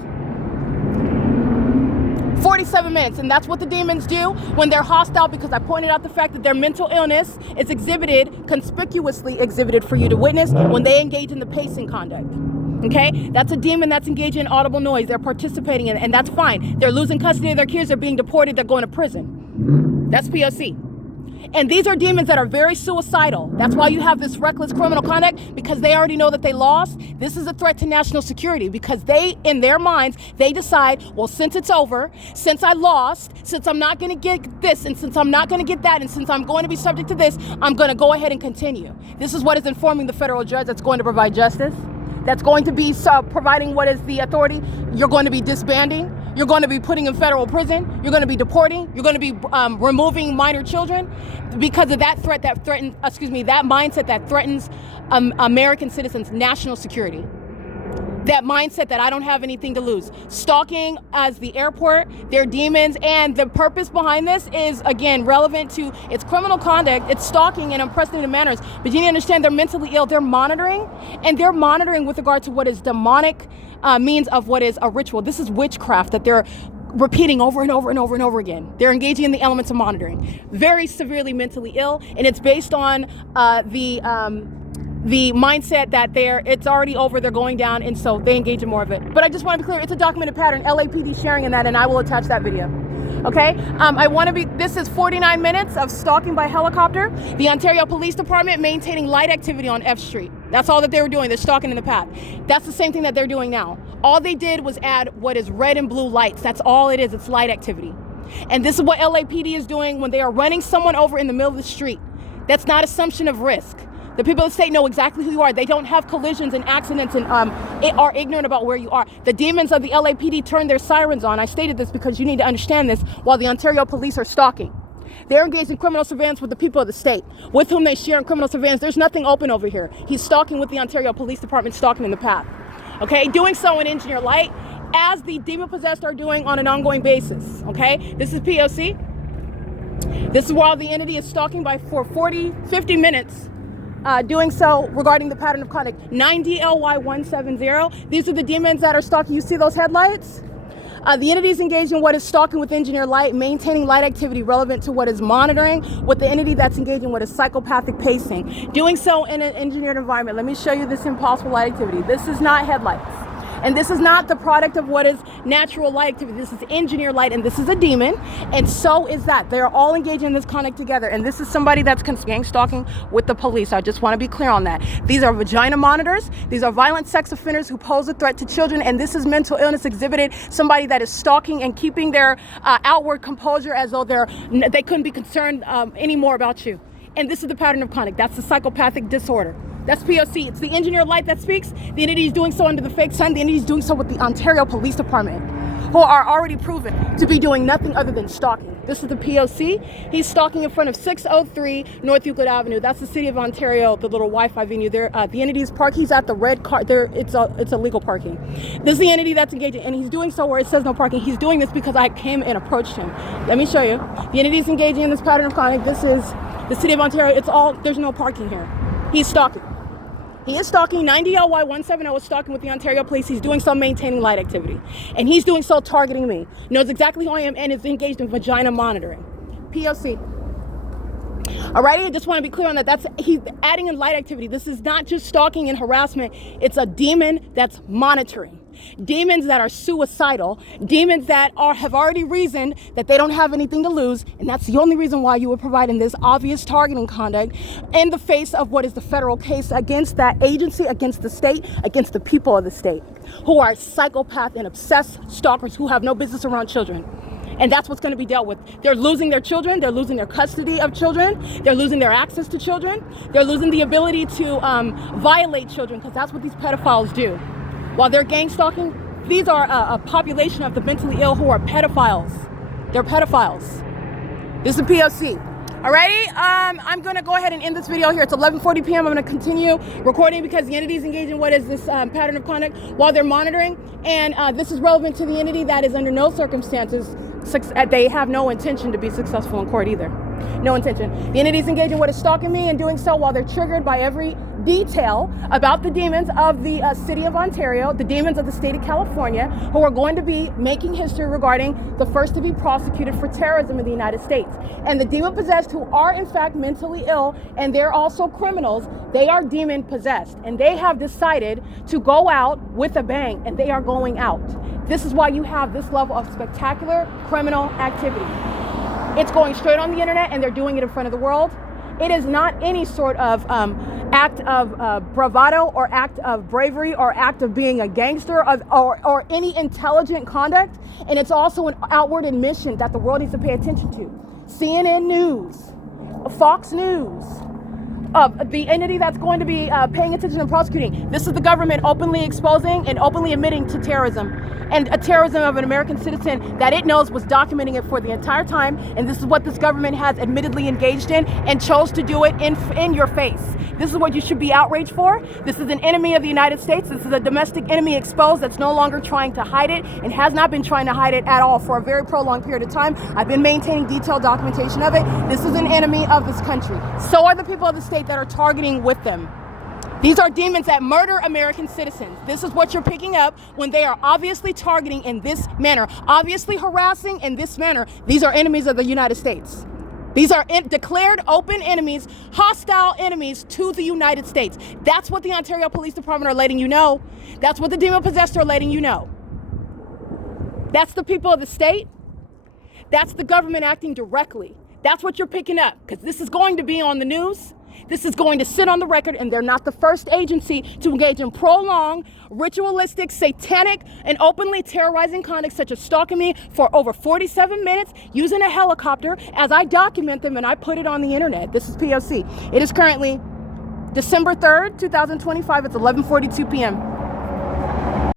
47 minutes, and that's what the demons do when they're hostile, because I pointed out the fact that their mental illness is conspicuously exhibited for you to witness when they engage in the pacing conduct. Okay, that's a demon that's engaging in audible noise. They're participating in it, and that's fine. They're losing custody of their kids. They're being deported. They're going to prison. That's P.O.C. And these are demons that are very suicidal. That's why you have this reckless criminal conduct, because they already know that they lost. This is a threat to national security, because they, in their minds, they decide, well, since it's over, since I lost, since I'm not going to get this, and since I'm not going to get that, and since I'm going to be subject to this, I'm going to go ahead and continue. This is what is informing the federal judge that's going to provide justice, that's going to be providing what is the authority. You're going to be disbanding. You're going to be putting in federal prison. You're going to be deporting. You're going to be removing minor children because of that threat that mindset that threatens American citizens' national security. That mindset that I don't have anything to lose. Stalking as the airport, they're demons, and the purpose behind this is, again, relevant to its criminal conduct. It's stalking in unprecedented manners. But you need to understand they're mentally ill. They're monitoring, and they're monitoring with regard to what is demonic means of what is a ritual. This is witchcraft that they're repeating over and over and over and over again. They're engaging in the elements of monitoring. Very severely mentally ill, and it's based on the the mindset that it's already over, they're going down, and so they engage in more of it. But I just want to be clear, it's a documented pattern, LAPD sharing in that, and I will attach that video. Okay, this is 49 minutes of stalking by helicopter. The Ontario Police Department maintaining light activity on F Street. That's all that they were doing, they're stalking in the path. That's the same thing that they're doing now. All they did was add what is red and blue lights. That's all it is, it's light activity. And this is what LAPD is doing when they are running someone over in the middle of the street. That's not assumption of risk. The people of the state know exactly who you are. They don't have collisions and accidents and are ignorant about where you are. The demons of the LAPD turn their sirens on. I stated this because you need to understand this while the Ontario police are stalking. They're engaged in criminal surveillance with the people of the state, with whom they share in criminal surveillance. There's nothing open over here. He's stalking with the Ontario Police Department, stalking in the path. Okay, doing so in engineer light, as the demon-possessed are doing on an ongoing basis. Okay, this is P.O.C. This is while the entity is stalking for 50 minutes. Doing so regarding the pattern of conduct. 9DLY170. These are the demons that are stalking. You see those headlights? The entity is engaged in what is stalking with engineer light, maintaining light activity relevant to what is monitoring, with the entity that's engaged in what is psychopathic pacing. Doing so in an engineered environment. Let me show you this impossible light activity. This is not headlights. And this is not the product of what is natural light activity. This is engineered light, and this is a demon, and so is that. They're all engaged in this conduct together, and this is somebody that's gang stalking with the police. I just want to be clear on that. These are vagina monitors. These are violent sex offenders who pose a threat to children, and this is mental illness exhibited, somebody that is stalking and keeping their outward composure as though they couldn't be concerned anymore about you. And this is the pattern of conduct. That's the psychopathic disorder. That's P.O.C. It's the engineered light that speaks. The entity is doing so under the fake sun. The entity is doing so with the Ontario Police Department, who are already proven to be doing nothing other than stalking. This is the P.O.C. He's stalking in front of 603 North Euclid Avenue. That's the city of Ontario, the little Wi-Fi venue there. The entity is parked. He's at the red car. There, it's illegal parking. This is the entity that's engaging, and he's doing so where it says no parking. He's doing this because I came and approached him. Let me show you. The entity is engaging in this pattern of conduct. This is the city of Ontario. There's no parking here. He's stalking. He is stalking. 9DLY170 is stalking with the Ontario Police. He's doing so maintaining light activity. And he's doing so targeting me. Knows exactly who I am and is engaged in vagina monitoring. P.O.C. Alrighty, I just want to be clear on that. He's adding in light activity. This is not just stalking and harassment. It's a demon that's monitoring. Demons that are suicidal, demons that have already reasoned that they don't have anything to lose, and that's the only reason why you were providing this obvious targeting conduct in the face of what is the federal case against that agency, against the state, against the people of the state, who are psychopath and obsessed stalkers who have no business around children. And that's what's going to be dealt with. They're losing their children. They're losing their custody of children. They're losing their access to children. They're losing the ability to violate children, because that's what these pedophiles do. While they're gang stalking, these are a population of the mentally ill who are pedophiles. They're pedophiles. This is P.O.C. Alrighty, I'm going to go ahead and end this video here. It's 11:40 p.m. I'm going to continue recording because the entity is engaged in what is this pattern of conduct while they're monitoring. And this is relevant to the entity that is under no circumstances. They have no intention to be successful in court either. No intention. The entity is engaged in what is stalking me and doing so while they're triggered by every detail about the demons of the city of Ontario, the demons of the state of California, who are going to be making history regarding the first to be prosecuted for terrorism in the United States. And the demon possessed, who are in fact mentally ill, and they're also criminals, they are demon possessed, and they have decided to go out with a bang, and they are going out. This is why you have this level of spectacular criminal activity. It's going straight on the internet, and they're doing it in front of the world. It is not any sort of act of bravado or act of bravery or act of being a gangster or any intelligent conduct. And it's also an outward admission that the world needs to pay attention to. CNN News, Fox News, the entity that's going to be paying attention and prosecuting. This is the government openly exposing and openly admitting to terrorism, and a terrorism of an American citizen that it knows was documenting it for the entire time. And this is what this government has admittedly engaged in and chose to do it in your face. This is what you should be outraged for. This is an enemy of the United States. This is a domestic enemy exposed that's no longer trying to hide it and has not been trying to hide it at all for a very prolonged period of time. I've been maintaining detailed documentation of it. This is an enemy of this country. So are the people of the state that are targeting with them. These are demons that murder American citizens. This is what you're picking up when they are obviously targeting in this manner, obviously harassing in this manner. These are enemies of the United States. These are declared open enemies, hostile enemies to the United States. That's what the Ontario Police Department are letting you know. That's what the demon-possessed are letting you know. That's the people of the state. That's the government acting directly. That's what you're picking up, because this is going to be on the news. This is going to sit on the record, and they're not the first agency to engage in prolonged, ritualistic, satanic, and openly terrorizing conduct, such as stalking me for over 47 minutes using a helicopter as I document them and I put it on the internet. This is P.O.C. It is currently December 3rd, 2025. It's 11:42 p.m.